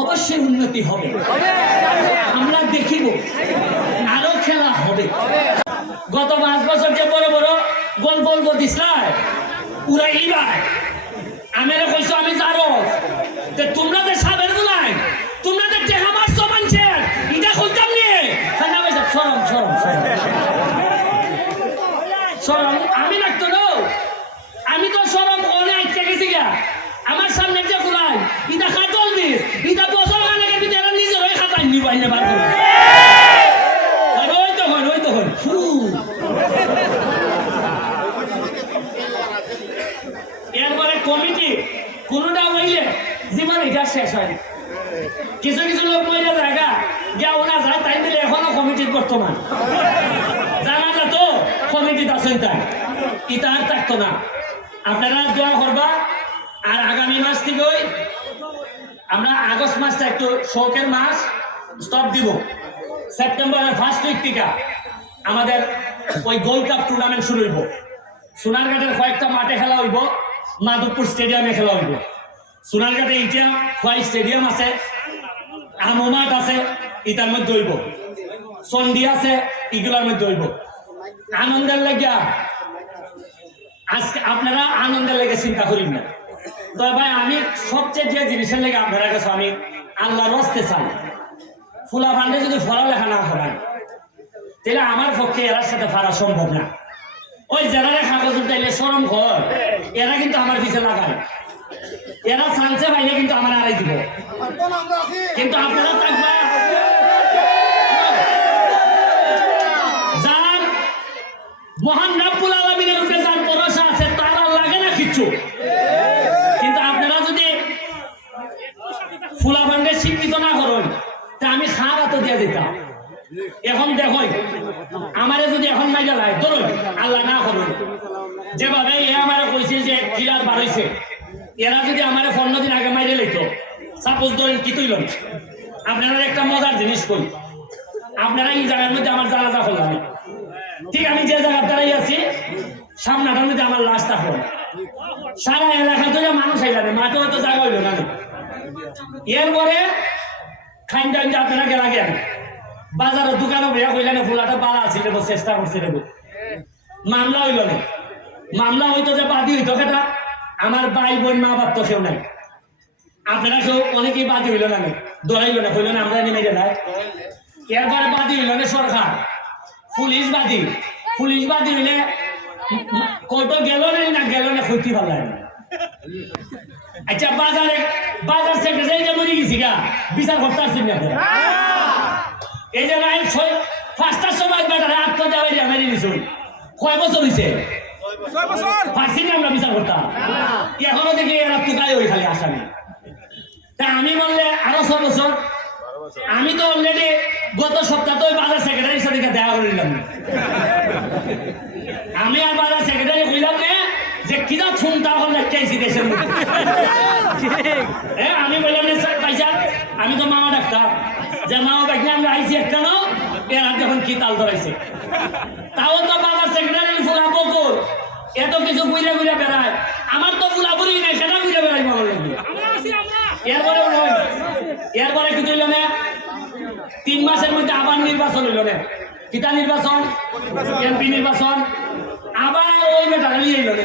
অবশ্যই উন্নতি হবে। আমরা দেখিব। আরও খেলা হবে। গত পাঁচ বছর যে বড় বড় গোল গোল দিসলাই উড়াই ইবাই আমি কইছো আমি জানো তোমরা যে সাবের গুলাই তোমরা যে টেহা মারছো মানুষের এটা কইতাম নিয়ে ঠান্ডা পয়সা সরম সরম সরম সরম আমি লাগতো না আমি তো সরম ওনে আইতে গেছি গা আমার সামনে যে গুলাই এটা খাতল দিস এটা বছর খানেকের ভিতরে নিজের হয়ে নিবাই বার করে। এরপরে কমিটি, কোনোটা হইলে জীবন এটা শেষ হয় কিছু কিছু লোক মহিলা জায়গা, গিয়া ওনা যায়, তাই দিলে এখনও কমিটির বর্তমান। জানা যা তো কমিটিতে আছেন তাই ইটা আর থাকতো না। আপনারা দোয়া করবা, আর আগামী মাস থেকে আমরা আগস্ট মাসটা একটু শৌকের মাস স্টপ দিব। সেপ্টেম্বরের ফার্স্ট উইক থেকে আমাদের ওই গোল্ড কাপ টুর্নামেন্ট শুরু হইব। সোনারঘাটের কয়েকটা মাঠে খেলা হইব, মাধবপুর স্টেডিয়ামে খেলা হইব। সোনারঘাটে ইটিয়া হোয়াই স্টেডিয়াম আছে আমো আছে ইটার মধ্যে হইব। চন্ডি আছে ইগুলার মধ্যে হইব। আনন্দের লাগিয়া, আজকে আপনারা আনন্দের লেগে চিন্তা করিন না। তবে ভাই, আমি সবচেয়ে যে জিনিসের লেগে আপনারা কাছে আমি আল্লাহর রস্তে চাই। ফুলা ফান্ডে যদি পড়ালেখা না করায়, তাহলে আমার পক্ষে এরার সাথে পারা সম্ভব না। ওই যারা কাগজ উঠাইলে সরম ঘর এরা কিন্তু আমার পিছে লাগায়। এরা চান্সে পাইলে কিন্তু আমার আড়াই দিব। কিন্তু আপনারা থাকবা। মহান রাব্বুল আলমিনের উপরে যার ভরসা আছে, তার লাগে না কিচ্ছু কিন্তু আপনারা যদি ফুলা ভান্ডে শিক্ষিত না করুন তা আমি খাওয়া তো দিয়ে দিতাম। এখন দেখুন আমারে যদি এখন মাইরা লাই ধরুন আল্লাহ না করুন। যেভাবে এ আমারে কইছে যে বার হইছে, এরা যদি আমারে পনেরো দিন আগে মাইরে লইতো সাপোজ ধরেন কি তুইল আপনারা একটা মজার জিনিস কই। আপনারা এই জায়গার মধ্যে আমার জানাজা করলাম ঠিক আমি যে জায়গার দাঁড়াই আছি, সামনাটার মধ্যে আমার লাশ থাকল সারা এলাকা তো মানুষ আইলানে মাঠে হয়তো জায়গা হইল না এরপরে খাইন টাইন আপনারা গেলা গেন বাজারের দোকানে বেয়া কইলেন ফুলাটা পালা আছিল চেষ্টা করছে দেবো মামলা হইল না। মামলা হইতো যে বাদী হইতো কেটা? আমার ভাই বোন, মা বাপ তো কেউ নাই। আপনারা কেউ অনেকেই বাদী হইল না দৌড়াইল না, কইল না, আমরা নেমে গেলাম এরপরে বাদী হইল না সরকার। পুলিশ বাদী। পুলিশ বাদী হইলে কত গেল না গেল না, ক্ষতি ভালো লাগে। আচ্ছা বাজারে বাজার সেক্রেটারি যে মরে গেছি গা, বিচার করতে আসছেন? এই যে লাইন ছয় পাঁচটার সময় বেটারে আত্মহত্যা বাইরে মেরে নিছুন কয় বছর হয়েছে দেখি এরা টুকাই ওই খালি তা আমি বললে আরও ছ বছর। আমি তো অলরেডি গত সপ্তাহে ওই বাজার সেক্রেটারির সাথে দেখা করে নিলাম। আমি আর বাজার ফোনটা দেশের আমি বললাম পাইসা আমি তো মামা ডাক্তার। যে মামা ডাকলে আমরা আইসি একটা নাও এর এখন কি তাল ধরাইছে? তাও তো বাবার সেক্রেটারি ফুলা বকুর এত কিছু বুঝে বুঝে বেড়ায়। আমার তো ফুলা বুড়ি নাই সেটা বুঝে বেড়াই লাগবে এরপরে এরপরে কি হইল না? তিন মাসের মধ্যে আবার নির্বাচন হইল না। কিতা নির্বাচন? এমপি নির্বাচন। আবার ওই বেটারে নিয়ে এলো না।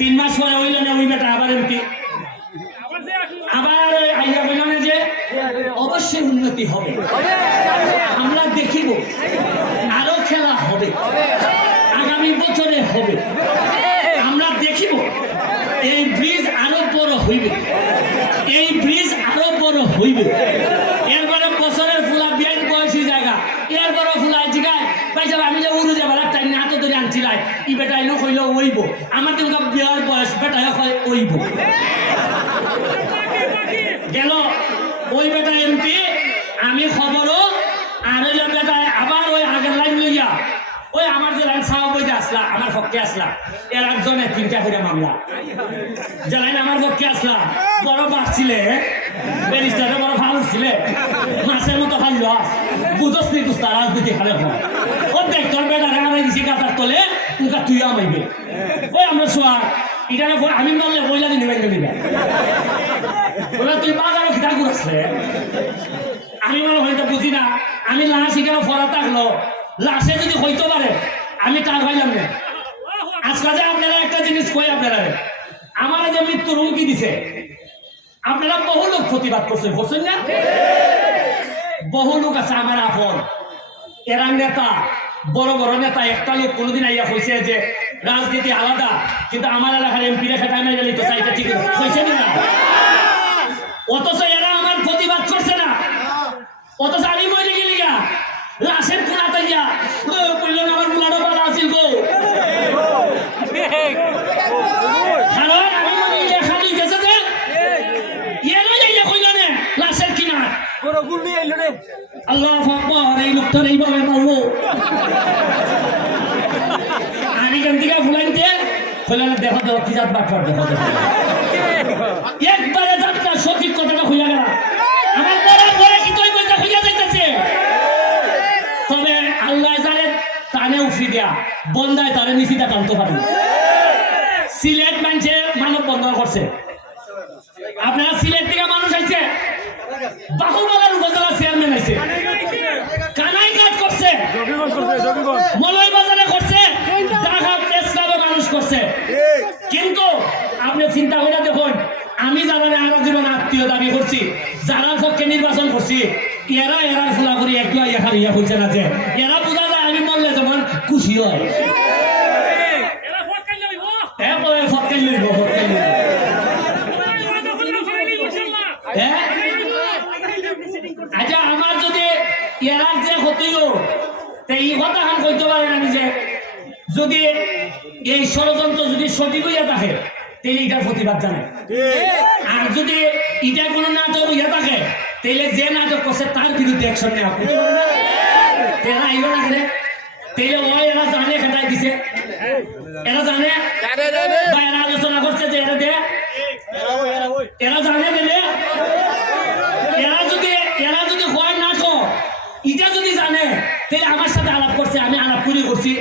তিন মাস পরে হইল না ওই বেটা, আবার এমপি। আবার আইয়া না যে, অবশ্যই উন্নতি হবে। আমরা দেখিব, আরও খেলা হবে, আগামী বছরে হবে। আমরা দেখিব, এই ব্রিজ আরও বড় হইবে। এই ব্রিজ আরও বড় হইবে। এরপরে বছরের ফুলা বিয়ান বয়সী জায়গা। এরপরে ফুলা জিগায়, পাইছে, আমি যে উড়ু যাবার টাইম না হাতে ধরে আনছিলাই ই বেটা এলো কইল, ওইব। আমার তো বিয়ার বয়স বেটা হয় ওইব। গেল, ওই বেটা এমপি, আমি খবরও, আর ওই বেটায় আবার ওই আগের লাইন লইয়া, ওই আমার যে লাইন সাহা বইতে আসলা, আমার পক্ষে আসলা। এর একজনে তিনটা করে মামলা। যে লাইন আমার পক্ষে আসলা, বড় বাড়ছিলে ব্যারিস্টারে বড় ভালো ছিলে, মাছের মতো ভালো লস নি কুস্তা রাজনীতি খালে ও দেখ তোর বেটা রাগারাই গাতার তুই আমাইবে ওই আমরা শোয়া এটা আমি বললে বইলা দিন নিবে নিবে বলে তুই বাজারও খিটা ঘুরাচ্ছে আমি মনে হয়তো বুঝি না। আমি লাশ এখানে ফরা থাকল লাশে যদি হইতে পারে, আমি তার হইলাম না আজকে যে আপনারা একটা জিনিস কই আপনারা আমার যে মৃত্যুর হুমকি দিছে, আপনারা বহু লোক প্রতিবাদ করছেন করছেন না? বহু লোক আছে আমার আপন। এরা নেতা। বড় বড় নেতা একটা লোক কোনোদিন আইয়া হয়েছে যে রাজনীতি আলাদা কিন্তু আমার এলাকার এমপি রেখা টাইমে গেলে তো চাইটা ঠিক হয়েছে না অথচ এরা আমার প্রতিবাদ করছে না। অথচ আমি মরে গেলি গা। লাশের কোনা তাইয়া কইলেন আমার ভালো আছিল গো কারণ আমি মরে গেলে খালি গেছে যে এরা যাইয়া কইলেন লাশের কিনা আল্লাহ আকবার এই লোকটার এইভাবে মারলো আমি কেন থেকে ফুলাইতে ফুলাইলে দেখো দেখো কি জাত বাটপার দেখো দেখো একবারে যাত্রা সঠিক কথাটা হইয়া গেল। আমার বড় বড় কি তুই যাইতেছে? তবে আল্লাহ জানে টানে উঠি দেয়া বন্দায় তারে নিচিটা টানতে পারে। সিলেট মানছে, মানব বন্ধন করছে। আপনারা সিলেট থেকে মানুষ আইছে? বাহুবালার উপজেলা চেয়ারম্যান করছে কিন্তু আপনি চিন্তা করে দেখুন, আমি যারা এরা জীবন আত্মীয় দাবি করছি, যারা পক্ষে নির্বাচন করছি, এরা এরা খোলা করে একটু এখানে ইয়ে করছে না যে, এরা বোঝা যায় আমি বললে যেমন খুশি হ্যাঁ বলে ফটকাই লইব ফটকাই লইব হ্যাঁ আচ্ছা আমার যদি এরা যে হতেও তে খান কইতে পারেন আমি যে যদি এই ষড়যন্ত্র যদি সঠিক হইয়া থাকে তাহলে এটার প্রতিবাদ জানায় আর যদি এটা কোনো নাটক হইয়া থাকে তাহলে যে নাটক করছে তার বিরুদ্ধে অ্যাকশন নেওয়া। করতে পারে না? এরা আইব না রে তাহলে ওই এরা জানে খেটাই দিছে। এরা জানে? বা এরা আলোচনা করছে যে এরা দে এরা জানে দিলে এরা যদি এরা যদি হয় নাটক এটা যদি জানে তাহলে আমার সাথে আলাপ করছে আমি আলাপ করি করছি